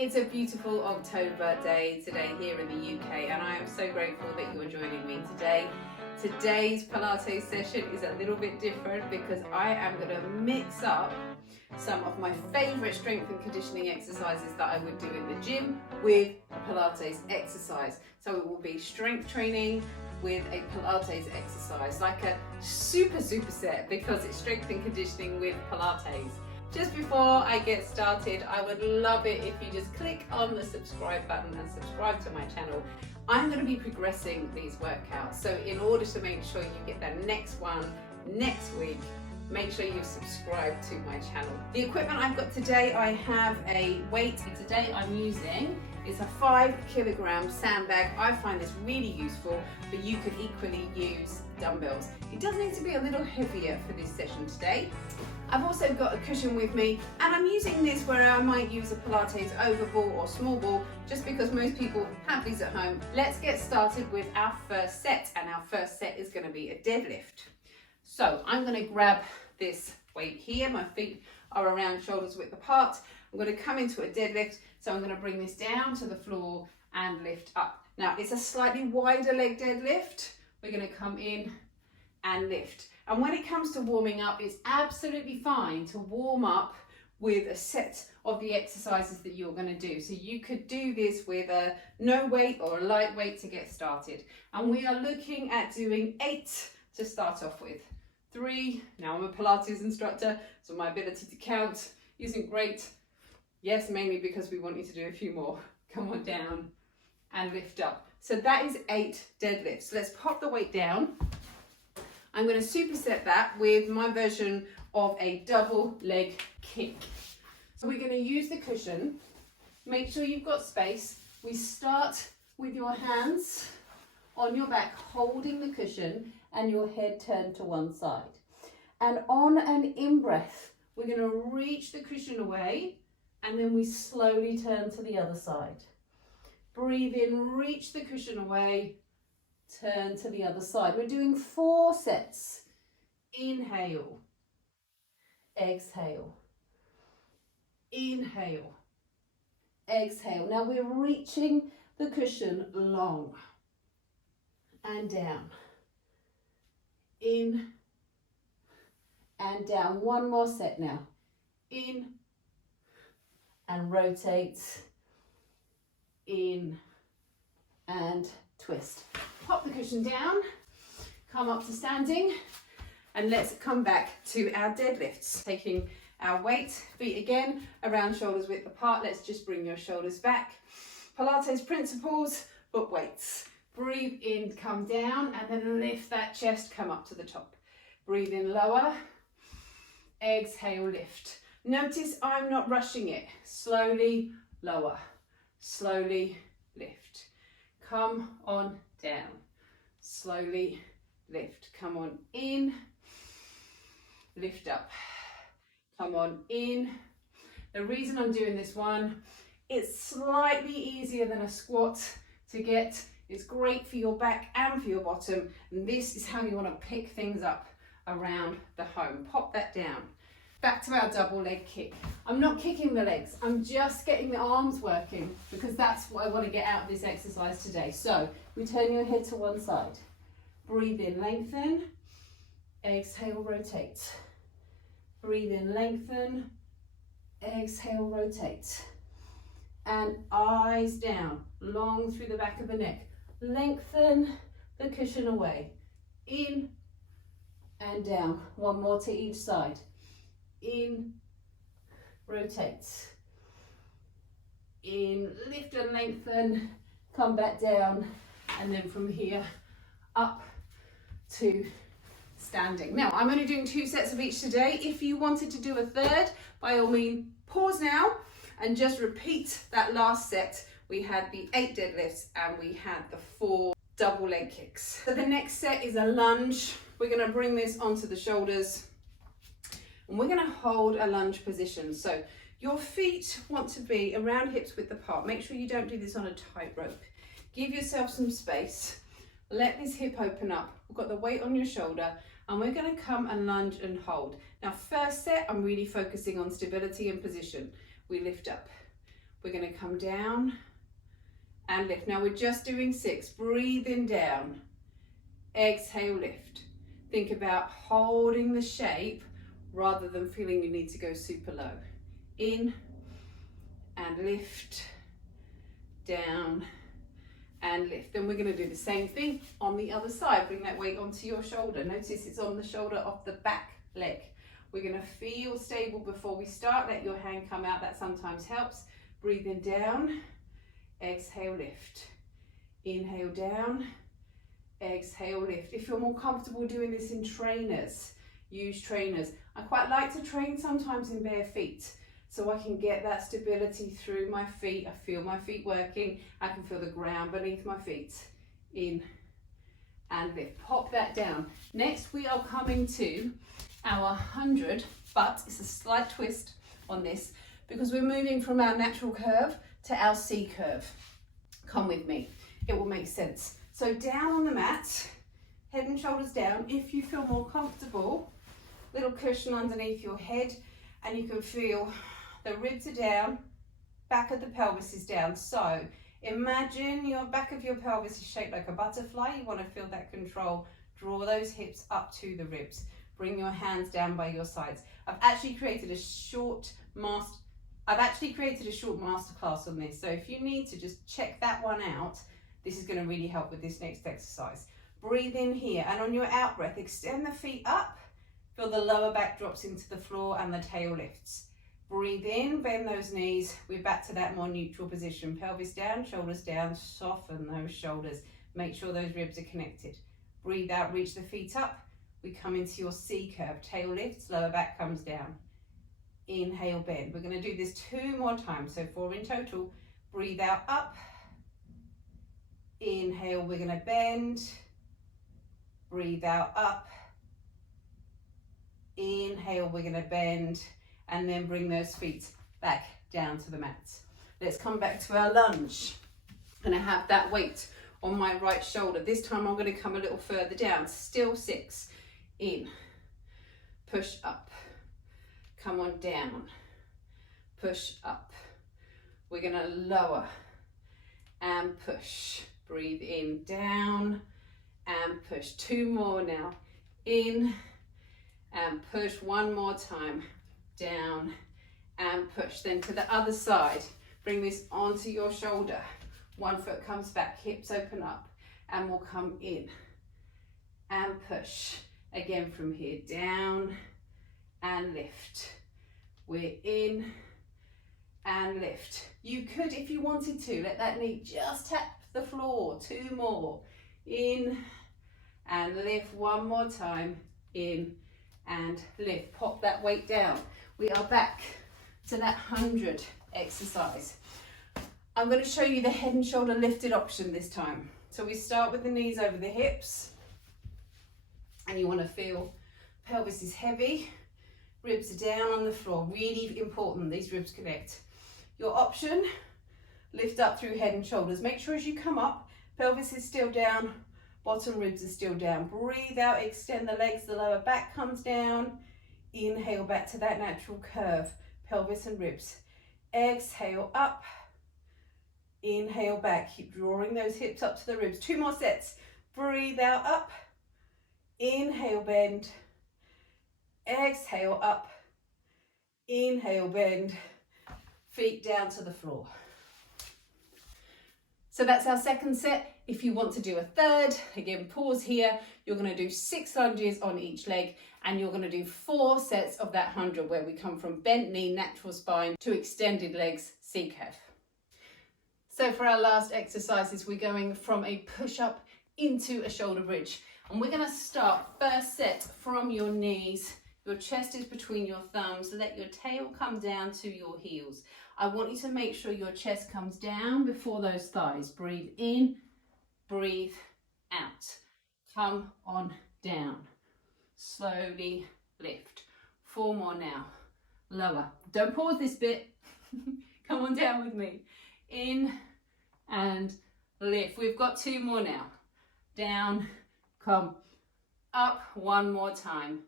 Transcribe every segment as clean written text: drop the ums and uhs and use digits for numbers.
It's a beautiful October day today here in the UK, and I am so grateful that you're joining me today. Today's Pilates session is a little bit different because I am going to mix up some of my favourite strength and conditioning exercises that I would do in the gym with a Pilates exercise. So it will be strength training with a Pilates exercise, like a super set, because it's strength and conditioning with Pilates. Just before I get started, I would love it if you just click on the subscribe button and subscribe to my channel. I'm going to be progressing these workouts, so in order to make sure you get the next one next week, make sure you subscribe to my channel. The equipment I've got today, I have a weight. Today I'm using is a 5 kilogram sandbag. I find this really useful, but you could equally use dumbbells. It does need to be a little heavier for this session today. I've also got a cushion with me, and I'm using this where I might use a Pilates oval ball or small ball, just because most people have these at home. Let's get started with our first set, and our first set is going to be a deadlift. So I'm going to grab this weight here. My feet are around shoulders width apart. I'm going to come into a deadlift, so I'm going to bring this down to the floor and lift up. Now it's a slightly wider leg deadlift. We're going to come in and lift. And when it comes to warming up, it's absolutely fine to warm up with a set of the exercises that you're going to do. So you could do this with a no weight or a light weight to get started. And we are looking at doing 8 to start off with. 3, now I'm a Pilates instructor, so my ability to count isn't great. Yes, mainly because we want you to do a few more. Come on down and lift up. So that is 8 deadlifts. Let's pop the weight down. I'm going to superset that with my version of a double leg kick. So we're going to use the cushion. Make sure you've got space. We start with your hands on your back, holding the cushion and your head turned to one side. And on an in-breath, we're going to reach the cushion away, and then we slowly turn to the other side. Breathe in, reach the cushion away, turn to the other side. We're doing 4 sets. Inhale, exhale, inhale, exhale. Now we're reaching the cushion long and down, in and down. One more set now. In and rotate, in and twist. Pop the cushion down, come up to standing, and let's come back to our deadlifts. Taking our weight, feet again around shoulders width apart. Let's just bring your shoulders back. Pilates principles, but weights. Breathe in, come down, and then lift that chest, come up to the top. Breathe in, lower, exhale, lift. Notice I'm not rushing it. Slowly lower, slowly lift. Come on down, slowly lift. Come on in, lift up. Come on in. The reason I'm doing this one, it's slightly easier than a squat to get. It's great for your back and for your bottom, and this is how you want to pick things up around the home. Pop that down. Back to our double leg kick. I'm not kicking the legs, I'm just getting the arms working, because that's what I want to get out of this exercise today. So we turn your head to one side. Breathe in, lengthen. Exhale, rotate. Breathe in, lengthen. Exhale, rotate. And eyes down, long through the back of the neck. Lengthen the cushion away. In and down. One more to each side. In, rotate. In, lift and lengthen, come back down, and then from here up to standing. Now I'm only doing 2 sets of each today. If you wanted to do a third, by all means pause now and just repeat that last set. We had the 8 deadlifts and we had the 4 double leg kicks. So the next set is a lunge. We're going to bring this onto the shoulders, and we're going to hold a lunge position. So your feet want to be around hips width apart. Make sure you don't do this on a tight rope. Give yourself some space. Let this hip open up. We've got the weight on your shoulder, and we're going to come and lunge and hold. Now first set, I'm really focusing on stability and position. We lift up, We're going to come down and lift. Now we're just doing 6. Breathing down. Exhale, lift. Think about holding the shape rather than feeling you need to go super low. In and lift. Down and lift. Then we're going to do the same thing on the other side. Bring that weight onto your shoulder. Notice it's on the shoulder of the back leg. We're going to feel stable before we start. Let your hand come out. That sometimes helps. Breathing down. Exhale, lift. Inhale down. Exhale, lift. If you're more comfortable doing this in trainers, use trainers. I quite like to train sometimes in bare feet, so I can get that stability through my feet. I feel my feet working. I can feel the ground beneath my feet. In and lift. Pop that down. Next, we are coming to our 100, but it's a slight twist on this because we're moving from our natural curve to our C curve. Come with me. It will make sense. So down on the mat, head and shoulders down. If you feel more comfortable, little cushion underneath your head, and you can feel the ribs are down, back of the pelvis is down. So imagine your back of your pelvis is shaped like a butterfly. You want to feel that control. Draw those hips up to the ribs. Bring your hands down by your sides. I've actually created a short masterclass on this. So if you need to just check that one out, this is going to really help with this next exercise. Breathe in here, and on your out breath, extend the feet up. Feel the lower back drops into the floor and the tail lifts. Breathe in, bend those knees. We're back to that more neutral position. Pelvis down, shoulders down, soften those shoulders. Make sure those ribs are connected. Breathe out, reach the feet up. We come into your C curve. Tail lifts, lower back comes down. Inhale, bend. We're going to do this 2 more times, so 4 in total. Breathe out, up. Inhale, we're going to bend. Breathe out, up. Inhale, we're going to bend, and then bring those feet back down to the mat. Let's come back to our lunge. And I have that weight on my right shoulder. This time I'm going to come a little further down. Still 6. In. Push up. Come on down. Push up. We're going to lower and push. Breathe in, down and push. 2 more now. In and push. 1 more time. Down and push. Then to the other side. Bring this onto your shoulder. 1 foot comes back, hips open up, and we'll come in and push. Again from here, down and lift. We're in and lift. You could, if you wanted to, let that knee just tap the floor. 2 more. In and lift. 1 more time. In and lift. Pop that weight down. We are back to that 100 exercise. I'm going to show you the head and shoulder lifted option this time. So we start with the knees over the hips, and you want to feel pelvis is heavy, ribs are down on the floor. Really important, these ribs connect. Your option, lift up through head and shoulders. Make sure as you come up, pelvis is still down, bottom ribs are still down. Breathe out, extend the legs, the lower back comes down. Inhale back to that natural curve, pelvis and ribs. Exhale up. Inhale back, keep drawing those hips up to the ribs. 2 more sets. Breathe out, up. Inhale, bend. Exhale, up. Inhale, bend. Feet down to the floor. So that's our second set. If you want to do a third, again, pause here. You're going to do 6 lunges on each leg, and you're going to do 4 sets of that 100, where we come from bent knee, natural spine, to extended legs, C curve. So for our last exercises, we're going from a push-up into a shoulder bridge. And we're going to start first set from your knees. Your chest is between your thumbs. Let your tail come down to your heels. I want you to make sure your chest comes down before those thighs. Breathe in, breathe out. Come on down. Slowly lift. 4 more now. Lower. Don't pause this bit. Come on down with me. In and lift. We've got 2 more now. Down, come up. 1 more time.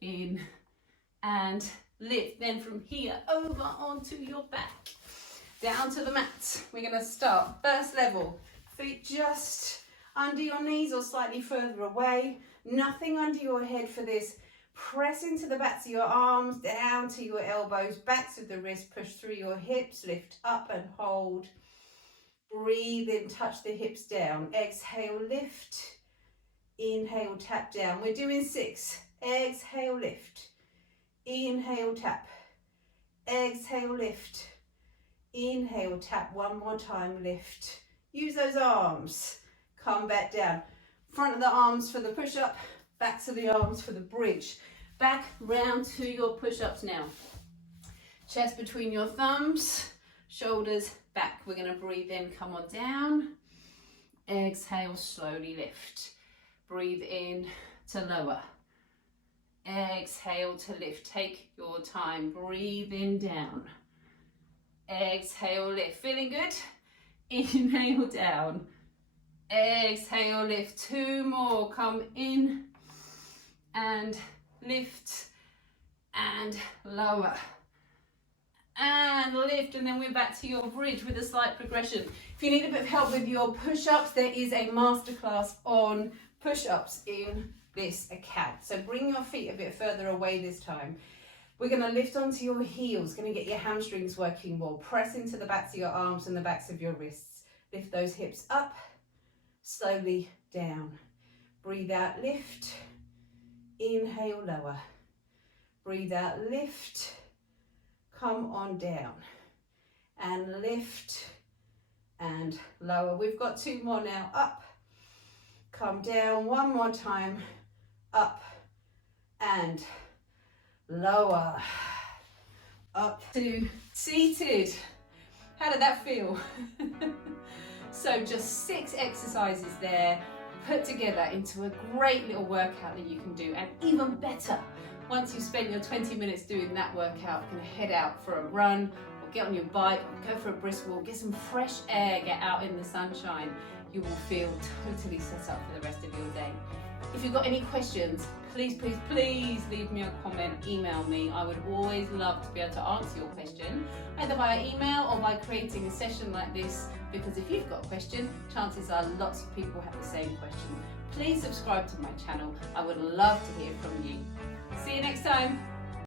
In and lift. Then from here over onto your back. down to the mat. We're going to start first level, feet just under your knees or slightly further away, nothing under your head for this. Press into the backs of your arms, down to your elbows, backs of the wrist, push through your hips, lift up and hold. Breathe in, touch the hips down. Exhale, lift. Inhale, tap down. We're doing 6. Exhale, lift. Inhale, tap. Exhale, lift. Inhale, tap. One more time, lift. Use those arms. Come back down. Front of the arms for the push-up, backs of the arms for the bridge. Back round to your push-ups now. Chest between your thumbs, shoulders back. We're going to breathe in, come on down. Exhale, slowly lift. Breathe in to lower. Exhale to lift. Take your time. Breathe in, down. Exhale, lift. Feeling good? Inhale, down. Exhale, lift. 2 more. Come in and lift and lower and lift, and then we're back to your bridge with a slight progression. If you need a bit of help with your push-ups, there is a masterclass on push-ups in this account. So bring your feet a bit further away this time. We're going to lift onto your heels, going to get your hamstrings working more. Press into the backs of your arms and the backs of your wrists. Lift those hips up, slowly down. Breathe out, lift. Inhale, lower. Breathe out, lift. Come on down. And lift and lower. We've got 2 more now. Up. Come down. 1 more time. Up and lower. Up to seated. How did that feel? So just 6 exercises there, put together into a great little workout that you can do. And even better, once you've spent your 20 minutes doing that workout, you can head out for a run or get on your bike or go for a brisk walk, get some fresh air, get out in the sunshine. You will feel totally set up for the rest of your day. If you've got any questions, please leave me a comment, email me. I would always love to be able to answer your question, either via email or by creating a session like this, because if you've got a question, chances are lots of people have the same question. Please subscribe to my channel. I would love to hear from you. See you next time.